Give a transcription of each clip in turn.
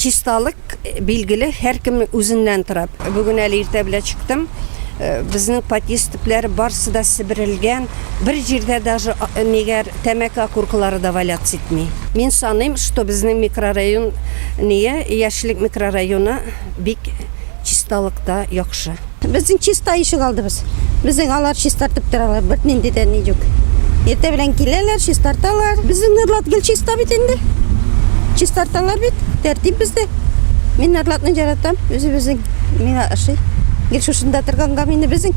Чисталык билгеле, һәркем үзеннән тора. Бүген әле иртә белән чыктым. Безнең подъездтәшләр барсы да себерелгән. Бер җирдә даже нигәр тәмәке окуркалары да валяться итми. Мин саныйм, что безнең микрорайон яшьлек микрорайоны бик чисталыкта яхшы. Безнең чиста ишек алды без. Безнең алар чистартып торалар, бер нинди дә ни юк. Иртә белән киләләр, чистарталар. Безнең Норлат гел чиста бит инде. Чистарталар бит, тәртип бездә. Мин Норлатны яратам, үзебезнең миңа ошый. Гел шушында торганга мине безнең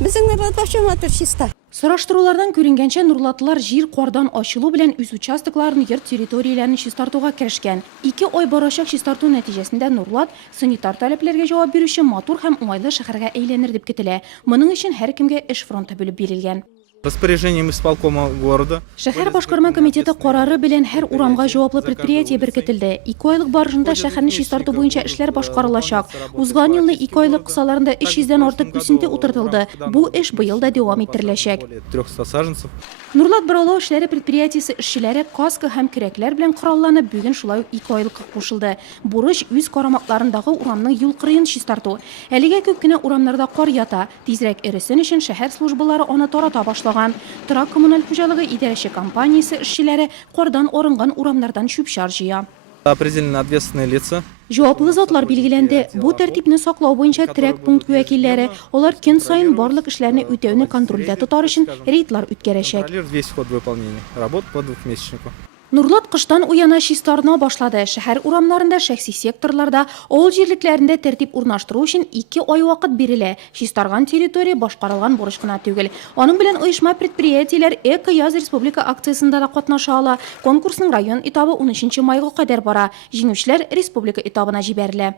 Норлат башка матур чиста. Сораштырулардан күренгәнчә, Нурлатлар җир кардан ачылу белән үз участокларын, йорт территорияләрен чистартуга керешкән. 2 ай барачак чистарту нәтиҗәсендә Нурлат санитар таләпләргә җавап бирүче матур һәм уңайлы шәһәргә әйләнер дип көтелә. Моның өчен һәркемгә эш фронты бүлеп бирелгән. Распоряжением исполкома города. Шәһәр башкарма комитеты карары белән һәр урамга җаваплы предприятие беркетелде. 2 айлык барышында шәһәрне чистарту буенча эшләр башкарылачак. Узган елны 2 айлык кысаларында 300дән артык үсенте утыртылды. Бу эш быел да дәвам иттереләчәк. 300 саженцев. Нурлат Браулау эшләре предприятиесе эшчеләре каска һәм көрәкләр белән коралланып, бүген шулай 2 айлыкка кушылды. Бурыч үз карамакларындагы урамның юл кырыен чистарту. Әлегә күп кенә урамнарда кар ята. Тизрәк эресен өчен шәһәр службалары аны тарата башлаган. Торак коммуналь хуҗалыгы идарәче компаниясе эшчеләре кардан орынган урамнардан чүп-чар җыя. Определенно ответственные лица. Җаваплы затлар билгеләнде. Бу тәртипне саклау буенча терәк пункт вәкилләре, алар көн сайын барлык эшләрне үтәүне контрольдә тотар өчен рейдлар үткәрәчәк. Контролирует весь ход выполнения работ по двухмесячнику. Нурлат кыштан уяна чистарына башлады. Шәһәр урамнарында, шәхси секторларда, авыл җирлекләрендә тәртип урнаштыру өчен 2 ай вакыт бирелә. Чистарган территория башкарылган бурыч кына түгел. Аның белән оешма предприятиеләр Эко-Яз Республика акциясында да катнаша ала. Конкурсның район этабы 13 майга кадәр бара. Җиңүчеләр республика этабына җибәрелә.